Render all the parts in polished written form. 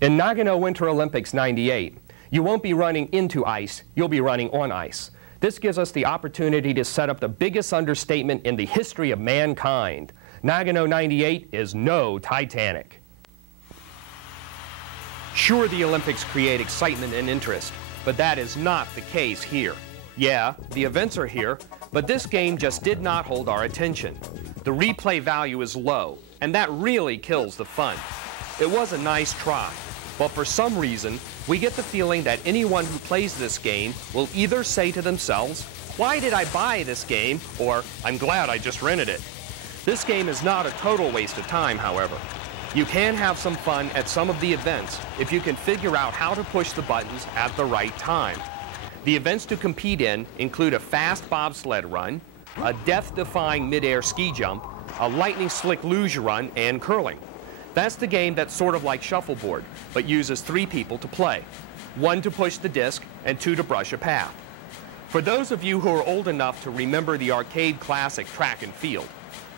In Nagano Winter Olympics '98, you won't be running into ice, you'll be running on ice. This gives us the opportunity to set up the biggest understatement in the history of mankind. Nagano '98 is no Titanic. Sure, the Olympics create excitement and interest, but that is not the case here. Yeah, the events are here, but this game just did not hold our attention. The replay value is low, and that really kills the fun. It was a nice try, but for some reason, we get the feeling that anyone who plays this game will either say to themselves, "Why did I buy this game?" or "I'm glad I just rented it." This game is not a total waste of time, however. You can have some fun at some of the events if you can figure out how to push the buttons at the right time. The events to compete in include a fast bobsled run, a death-defying mid-air ski jump, a lightning slick luge run, and curling. That's the game that's sort of like shuffleboard, but uses 3 people to play. 1 to push the disc and 2 to brush a path. For those of you who are old enough to remember the arcade classic Track and Field,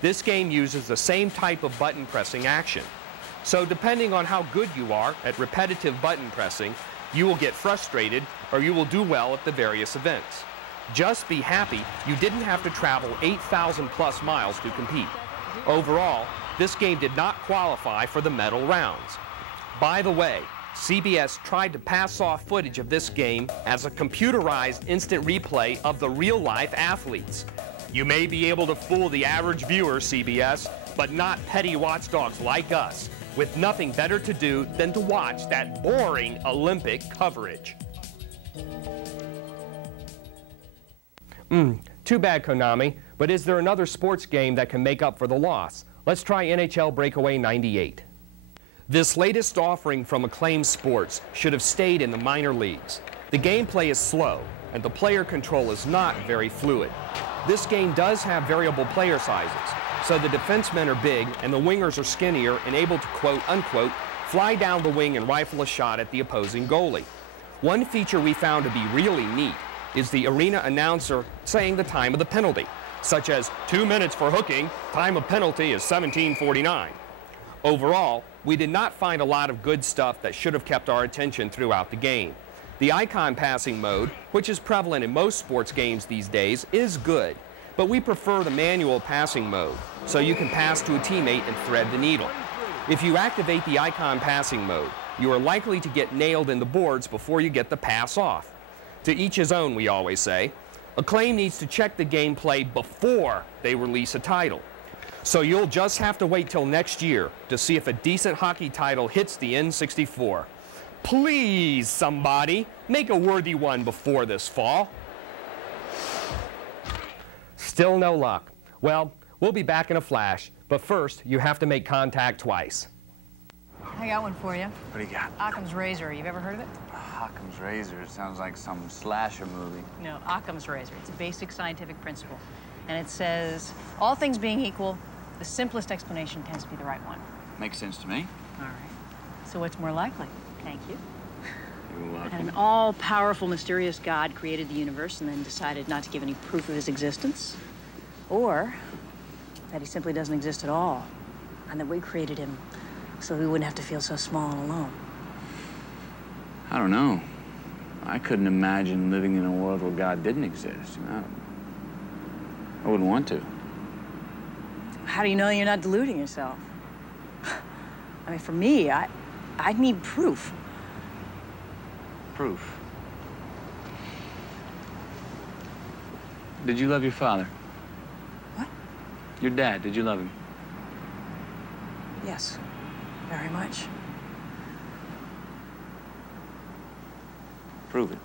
this game uses the same type of button pressing action. So depending on how good you are at repetitive button pressing, you will get frustrated or you will do well at the various events. Just be happy you didn't have to travel 8,000 plus miles to compete. Overall, this game did not qualify for the medal rounds. By the way, CBS tried to pass off footage of this game as a computerized instant replay of the real-life athletes. You may be able to fool the average viewer, CBS, but not petty watchdogs like us, with nothing better to do than to watch that boring Olympic coverage. Too bad, Konami, but is there another sports game that can make up for the loss? Let's try NHL Breakaway '98. This latest offering from Acclaim Sports should have stayed in the minor leagues. The gameplay is slow, and the player control is not very fluid. This game does have variable player sizes, so the defensemen are big and the wingers are skinnier and able to quote-unquote fly down the wing and rifle a shot at the opposing goalie. One feature we found to be really neat is the arena announcer saying the time of the penalty, such as 2 minutes for hooking, time of penalty is 17:49. Overall, we did not find a lot of good stuff that should have kept our attention throughout the game. The icon passing mode, which is prevalent in most sports games these days, is good, but we prefer the manual passing mode, so you can pass to a teammate and thread the needle. If you activate the icon passing mode, you are likely to get nailed in the boards before you get the pass off. To each his own, we always say. Acclaim needs to check the gameplay before they release a title. So you'll just have to wait till next year to see if a decent hockey title hits the N64. Please, somebody, make a worthy one before this fall. Still no luck. Well, we'll be back in a flash, but first you have to make contact twice. I got one for you. What do you got? Occam's Razor. You've ever heard of it? Occam's Razor. It sounds like some slasher movie. No, Occam's Razor. It's a basic scientific principle. And it says, all things being equal, the simplest explanation tends to be the right one. Makes sense to me. All right. So what's more likely? Thank you. You're welcome. An all-powerful, mysterious God created the universe and then decided not to give any proof of his existence. Or that he simply doesn't exist at all, and that we created him so we wouldn't have to feel so small and alone. I don't know. I couldn't imagine living in a world where God didn't exist. You know? I wouldn't want to. How do you know you're not deluding yourself? I mean, for me, I need proof. Proof. Did you love your father? What? Your dad, did you love him? Yes, very much. Prove it.